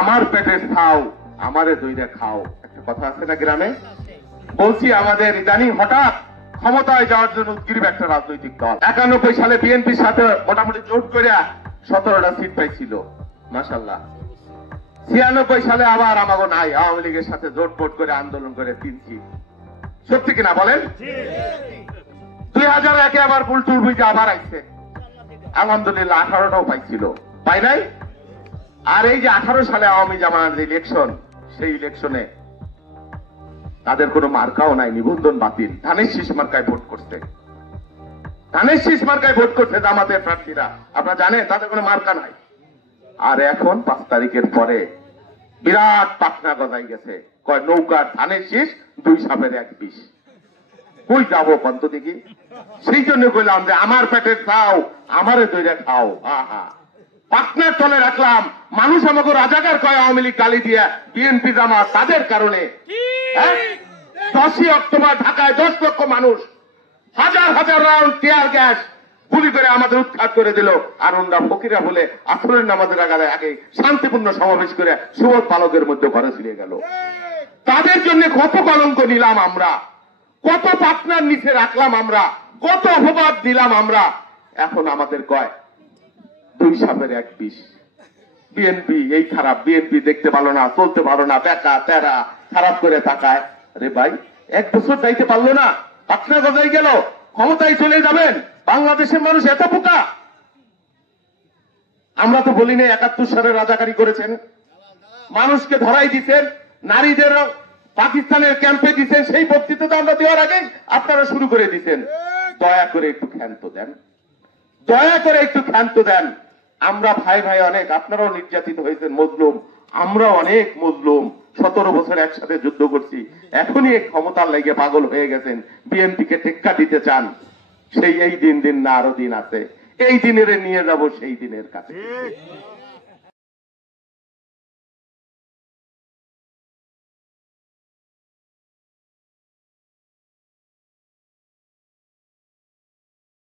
আমার পেটের খাও আমারে দইরা খাও, একটা কথা আছে না গ্রামে? বলছি আমাদের ইদানিং হঠাৎ ক্ষমতায় যাওয়ার জন্য উদ্গ্রীব একটা রাজনৈতিক দল 91 সালে বিএনপির সাথে মোটামুটি জোট করে 17টা সিট পাইছিল, মাশাআল্লাহ। 96 সালে আবার আমাগো নাই, আওয়ামী লীগের সাথে জোটপোট করে আন্দোলন করে 3 সিট। সত্যি কিনা বলেন? 2001-এ আবার পুলটুল বুঝে আবার আইছে, আলহামদুলিল্লাহ 18টাও পাইছিল, পাই নাই। আর এই যে 18 সালে আওয়ামী জামায়াতের ইলেকশন, সেই ইলেকশনে তাদের কোনো মার্কাও নাই, নিবন্ধন বাতিল, ধানের শীষ মার্কায় ভোট করছে, ধানের শীষ মার্কায় ভোট করছে জামাতের প্রার্থীরা। আপনারা জানেন তাদের কোনো মার্কা নাই। আর এখন 5 তারিখের পরে বিরাট পাখনা গজাই গেছে, কয় নৌকার ধানের শীষ 2 সাপের 1 বিষ। কই যাবো কন্ত দেখি? সেই জন্য কইলাম যে আমার পেটের খাও আমারে দইরা খাও। আহা, পাখনার তলে রাখলাম, মানুষ আমাকে রাজাকার কয় আওয়ামী লীগ গালি দিয়া, বিএনপি জামাত তাদের কারণে। 10ই অক্টোবর ঢাকায় 10 লক্ষ মানুষ হাজার হাজার রাউন্ড টিয়ার গ্যাস গুলি করে আমাদের উৎখাত করে দিল। আর ওরা ফকিরা বলে আসরের নামাজের আগে শান্তিপূর্ণ সমাবেশ করে সুবোধ পালকের মধ্যে ঘরে ফিরে গেল। তাদের জন্য কত কলঙ্ক নিলাম আমরা, কত পাটনার নিচে রাখলাম আমরা, কত অপবাদ দিলাম আমরা। এখন আমাদের কয় 2 সাপের 1 বিষ। বিএনপি এই খারাপ, বিএনপি দেখতে ভালো না, চলতে ভালো না, বেকা তেরা খারাপ করে তাকায়। আরে ভাই, 1 বছর যাইতে পারলো না, পাটনা গজাই গেল, ক্ষমতায় চলে যাবেন। বাংলাদেশের মানুষ এত বোকা? আমরা তো বলি না 71 সালে রাজাকারি করেছেন, মানুষকে ধরাই দিচ্ছেন, নারীদের পাকিস্তানের ক্যাম্পে দিচ্ছেন, সেই বক্তৃতা তো আমরা দেওয়ার আগেই আপনারা শুরু করে দিচ্ছেন। দয়া করে একটু ক্ষান্ত দেন, দয়া করে একটু ক্ষান্ত দেন। আমরা ভাই ভাই অনেক, আপনারাও নির্যাতিত হয়েছেন, মজলুম, আমরা অনেক মজলুম। 17 বছর একসাথে যুদ্ধ করছি, এখনই এক ক্ষমতার লেগে পাগল হয়ে গেছেন, বিএনপিকে টেক্কা দিতে চান। সেই এই দিন না আরো দিন আছে, এই দিনের নিয়ে যাব সেই দিনের কাছে।